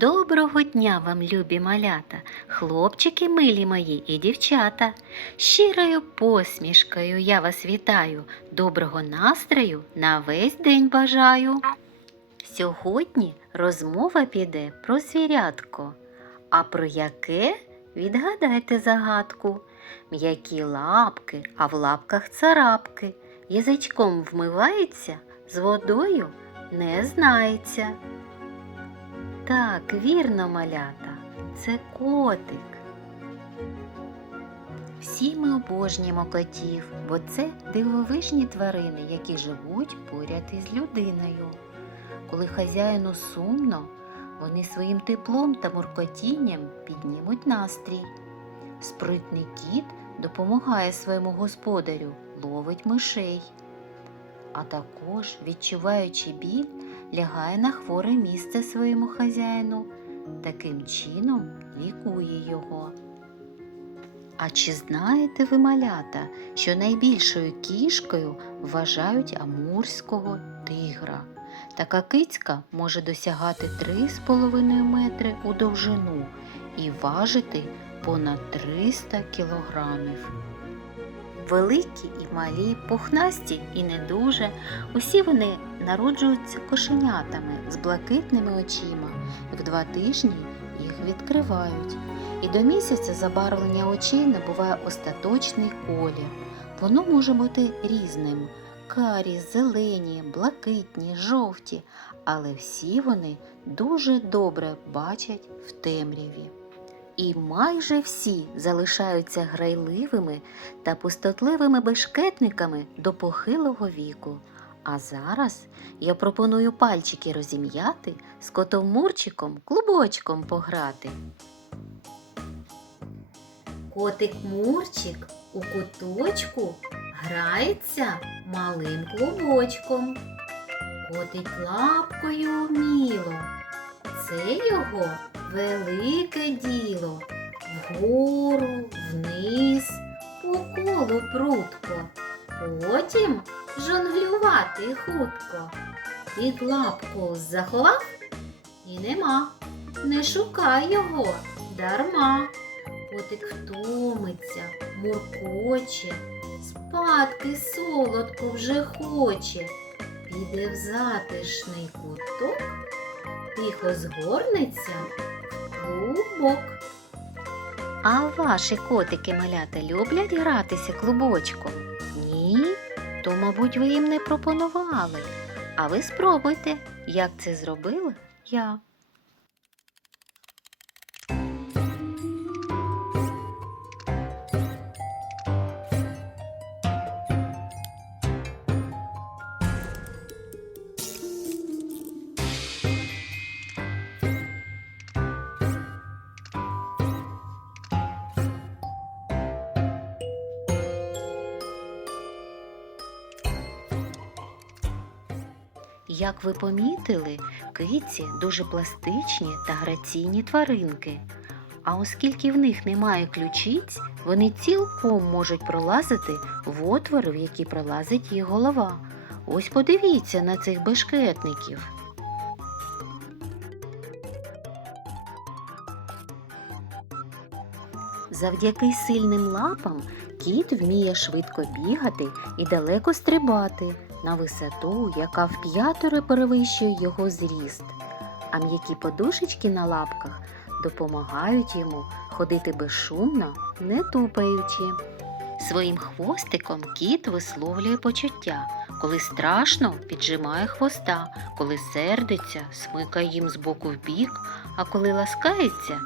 Доброго дня вам, любі малята, хлопчики милі мої і дівчата. Щирою посмішкою я вас вітаю, доброго настрою на весь день бажаю. Сьогодні розмова піде про звірятко. А про яке? Відгадайте загадку. М'які лапки, а в лапках царапки. Язичком вмивається, з водою не знається. Так, вірно, малята, це котик. Всі ми обожнюємо котів, бо це дивовижні тварини, які живуть поряд із людиною. Коли хазяїну сумно, вони своїм теплом та муркотінням піднімуть настрій. Спритний кіт допомагає своєму господарю, ловить мишей. А також, відчуваючи біль, лягає на хворе місце своєму хазяїну, таким чином лікує його. А чи знаєте ви, малята, що найбільшою кішкою вважають амурського тигра? Така кицька може досягати 3,5 метри у довжину і важити понад 300 кілограмів. Великі і малі, пухнасті і не дуже, усі вони народжуються кошенятами з блакитними очима і в два тижні їх відкривають. І до місяця забарвлення очей набуває остаточний колір. Воно може бути різним карі, зелені, блакитні, жовті, але всі вони дуже добре бачать в темряві. І майже всі залишаються грайливими та пустотливими бешкетниками до похилого віку. А зараз я пропоную пальчики розім'яти з котом Мурчиком клубочком пограти. Котик Мурчик у куточку грається малим клубочком. Котить лапкою вміло. Це його велике діло. Вгору, вниз, по колу прутко. Потім жонглювати хутко. Під лапку заховав і нема. Не шукай його дарма. Котик втомиться, муркоче, спадки солодко вже хоче. Піде в затишний куток, тихо згорнеться клубок. А ваші котики малята люблять гратися клубочком? Ні, то, мабуть, ви їм не пропонували. А ви спробуйте, як це зробила я. Як ви помітили, киці дуже пластичні та граційні тваринки. А оскільки в них немає ключиць, вони цілком можуть пролазити в отвори, в які пролазить їх голова. Ось подивіться на цих бешкетників. Завдяки сильним лапам кіт вміє швидко бігати і далеко стрибати на висоту, яка в п'ятеро перевищує його зріст. А м'які подушечки на лапках допомагають йому ходити безшумно, не тупаючи. Своїм хвостиком кіт висловлює почуття. Коли страшно, піджимає хвоста, коли сердиться, смикає їм з боку в бік, а коли ласкається,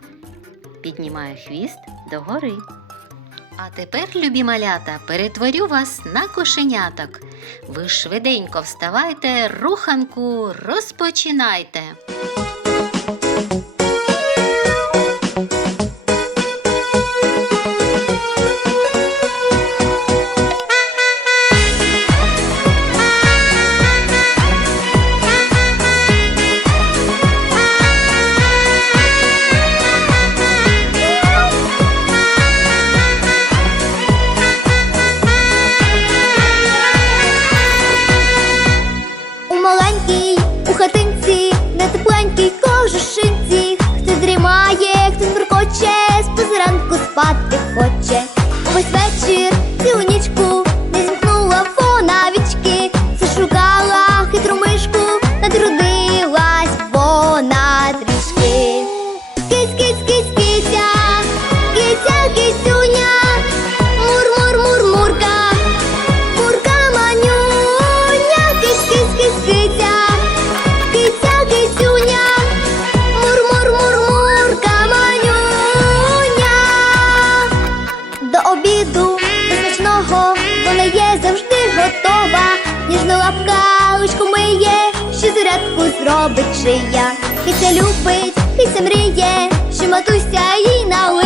піднімає хвіст догори. А тепер, любі малята, перетворю вас на кошеняток. Ви швиденько вставайте, руханку розпочинайте. Зробить шия. Любить, киця мріє, що матуся їй налиє.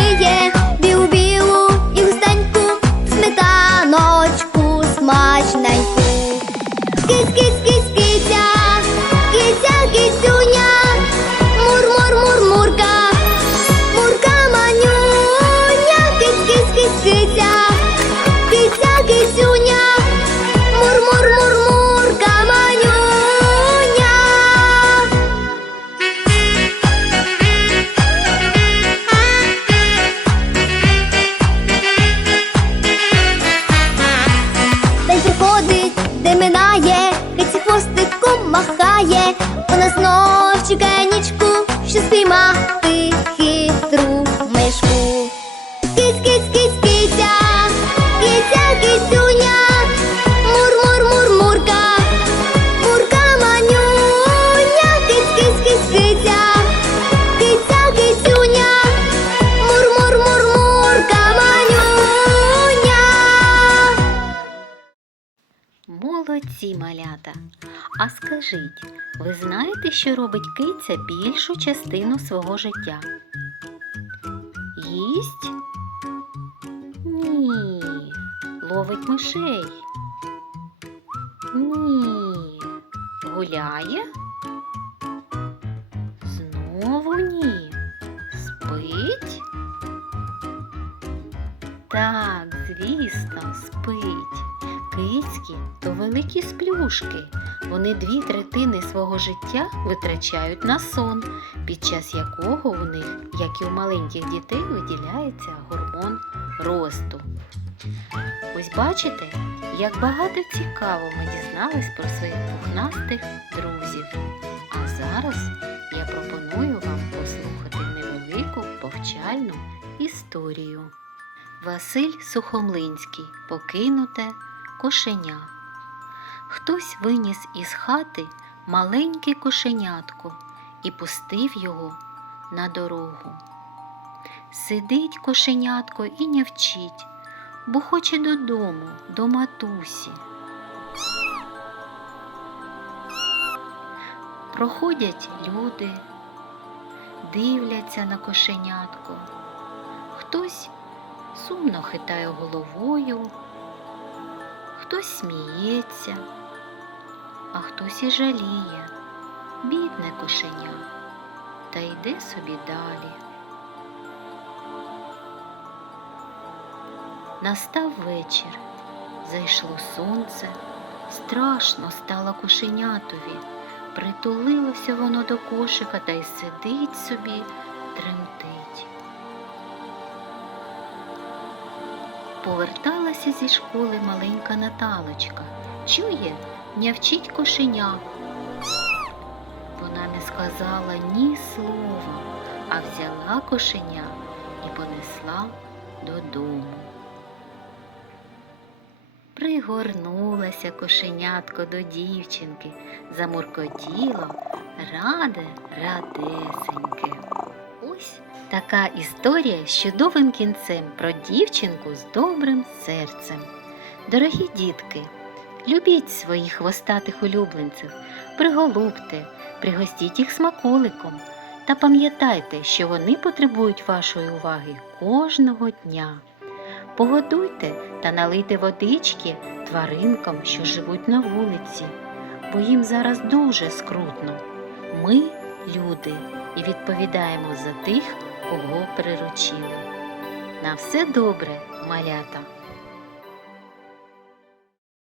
Малята. А скажіть, ви знаєте, що робить киця більшу частину свого життя? Їсть? Ні. Ловить мишей? Ні. Гуляє? Знову ні. Спить? Так, звісно, спить. Кицькі то великі сплюшки. Вони дві третини свого життя витрачають на сон, під час якого у них, як і у маленьких дітей, виділяється гормон росту. Ось бачите, як багато цікаво ми дізнались про своїх пухнастих друзів. А зараз я пропоную вам послухати невелику повчальну історію. Василь Сухомлинський покинуте кошеня. Хтось виніс із хати маленьке кошенятко і пустив його на дорогу. Сидить кошенятко і нявчить, бо хоче додому, до матусі. Проходять люди, дивляться на кошенятко. Хтось сумно хитає головою, хтось сміється, а хтось і жаліє, бідне кошеня, та йде собі далі. Настав вечір, зайшло сонце, страшно стало кошенятові. Притулилося воно до кошика та й сидить собі, тремтить. Поверталася зі школи маленька Наталочка. Чує, нявчить кошеня. Вона не сказала ні слова, а взяла кошеня і понесла додому. Пригорнулася кошенятко до дівчинки, замуркотіло раде радесеньке. Ось така історія з чудовим кінцем про дівчинку з добрим серцем. Дорогі дітки, любіть своїх хвостатих улюбленців, приголубте, пригостіть їх смаколиком та пам'ятайте, що вони потребують вашої уваги кожного дня. Погодуйте та налийте водички тваринкам, що живуть на вулиці, бо їм зараз дуже скрутно. Ми люди і відповідаємо за тих, кого приручили. На все добре, малята!